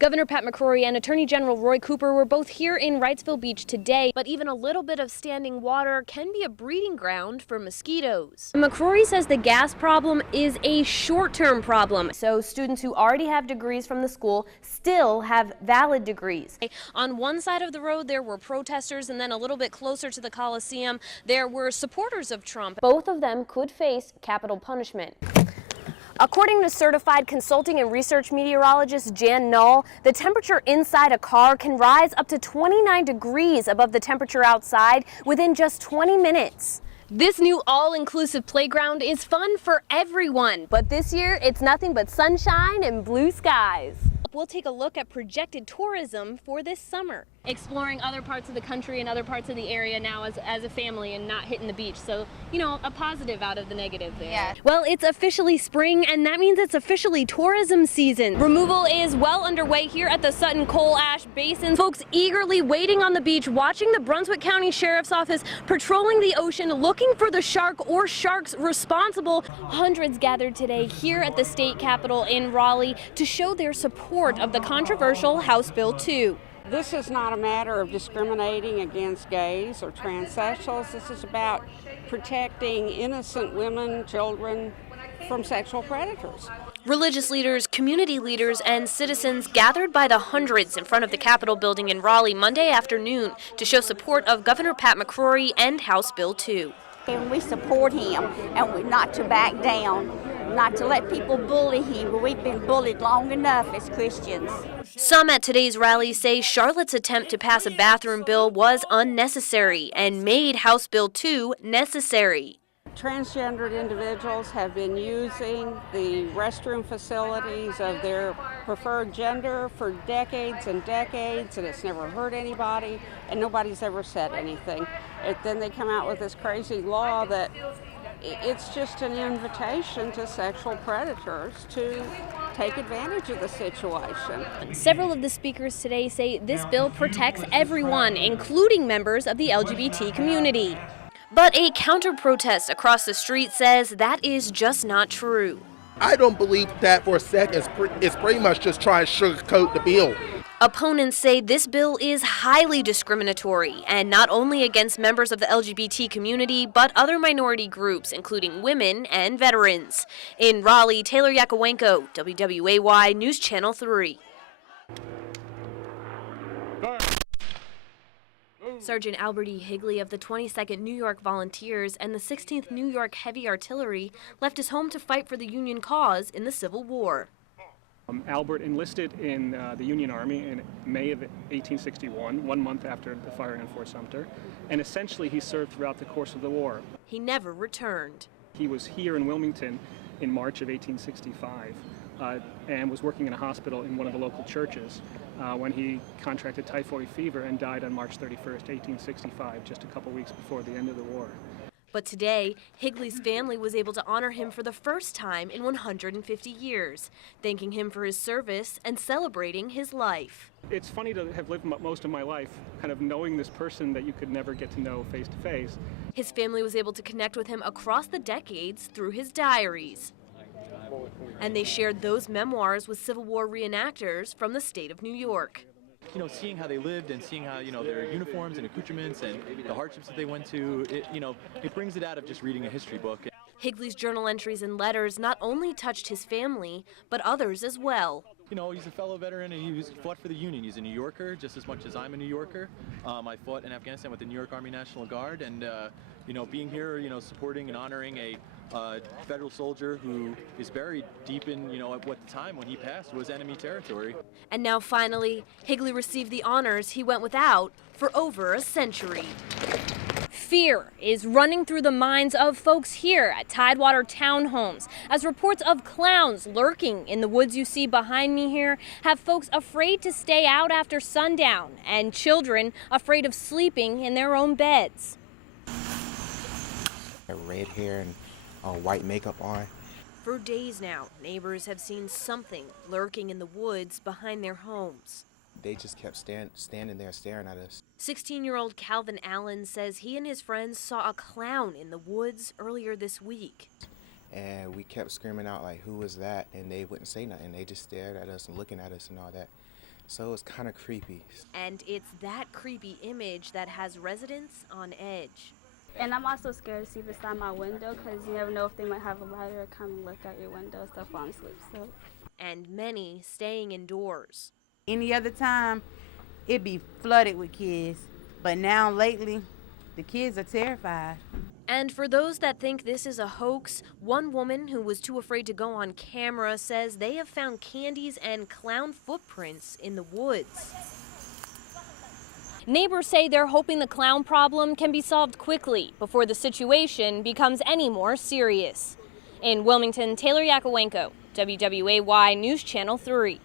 Governor Pat McCrory and Attorney General Roy Cooper were both here in Wrightsville Beach today, but even a little bit of standing water can be a breeding ground for mosquitoes. McCrory says the gas problem is a short-term problem, so students who already have degrees from the school still have valid degrees. On one side of the road there were protesters, and then a little bit closer to the Coliseum there were supporters of Trump. Both of them could face capital punishment. According to certified consulting and research meteorologist Jan Null, the temperature inside a car can rise up to 29 degrees above the temperature outside within just 20 minutes. This new all-inclusive playground is fun for everyone, but this year it's nothing but sunshine and blue skies. We'll take a look at projected tourism for this summer. Exploring other parts of the country and other parts of the area now as a family and not hitting the beach. So, you know, a positive out of the negative there. Yeah. Well, it's officially spring, and that means it's officially tourism season. Removal is well underway here at the Sutton Coal Ash Basin. Folks eagerly waiting on the beach, watching the Brunswick County Sheriff's Office patrolling the ocean, looking for the shark or sharks responsible. Hundreds gathered today here at the state capitol in Raleigh to show their support of the controversial House Bill 2. This is not a matter of discriminating against gays or transsexuals. This is about protecting innocent women, children from sexual predators. Religious leaders, community leaders, and citizens gathered by the hundreds in front of the Capitol building in Raleigh Monday afternoon to show support of Governor Pat McCrory and House Bill 2. And we support him, and we're not to back down, not to let people bully him. We've been bullied long enough as Christians. Some at today's rally say Charlotte's attempt to pass a bathroom bill was unnecessary and made House Bill 2 necessary. Transgendered individuals have been using the restroom facilities of their preferred gender for decades and decades, and it's never hurt anybody, and nobody's ever said anything. Then they come out with this crazy law that it's just an invitation to sexual predators to take advantage of the situation. Several of the speakers today say this bill protects everyone, including members of the LGBT community. But a counter-protest across the street says that is just not true. I don't believe that for a second. It's pretty much just trying to sugarcoat the bill. Opponents say this bill is highly discriminatory, and not only against members of the LGBT community, but other minority groups, including women and veterans. In Raleigh, Taylor Yakowenko, WWAY News Channel 3. Sergeant Albert E. Higley of the 22nd New York Volunteers and the 16th New York Heavy Artillery left his home to fight for the Union cause in the Civil War. Albert enlisted in the Union Army in May of 1861, 1 month after the firing on Fort Sumter, and essentially he served throughout the course of the war. He never returned. He was here in Wilmington in March of 1865 and was working in a hospital in one of the local churches when he contracted typhoid fever and died on March 31st, 1865, just a couple weeks before the end of the war. But today, Higley's family was able to honor him for the first time in 150 years, thanking him for his service and celebrating his life. It's funny to have lived most of my life kind of knowing this person that you could never get to know face to face. His family was able to connect with him across the decades through his diaries. And they shared those memoirs with Civil War reenactors from the state of New York. You know, seeing how they lived and seeing how, their uniforms and accoutrements and the hardships that they went to, it brings it out of just reading a history book. Higley's journal entries and letters not only touched his family, but others as well. You know, he's a fellow veteran and he fought for the Union. He's a New Yorker just as much as I'm a New Yorker. I fought in Afghanistan with the New York Army National Guard, and, being here, supporting and honoring a federal soldier who is buried deep in, at what time when he passed was enemy territory. And now finally, Higley received the honors he went without for over a century. Fear is running through the minds of folks here at Tidewater Townhomes as reports of clowns lurking in the woods you see behind me here have folks afraid to stay out after sundown and children afraid of sleeping in their own beds. Red hair and white makeup on. For days now, neighbors have seen something lurking in the woods behind their homes. They just kept standing there staring at us. 16-year-old Calvin Allen says he and his friends saw a clown in the woods earlier this week. And we kept screaming out, like, who was that? And they wouldn't say nothing. They just stared at us and looking at us and all that. So it's kind of creepy. And it's that creepy image that has residents on edge. And I'm also scared to see beside my window because you never know if they might have a lighter or come and look out your window and stuff while I'm asleep. So. And many staying indoors. Any other time, it'd be flooded with kids. But now, lately, the kids are terrified. And for those that think this is a hoax, one woman who was too afraid to go on camera says they have found candies and clown footprints in the woods. Neighbors say they're hoping the clown problem can be solved quickly before the situation becomes any more serious. In Wilmington, Taylor Yakowenko, WWAY News Channel 3.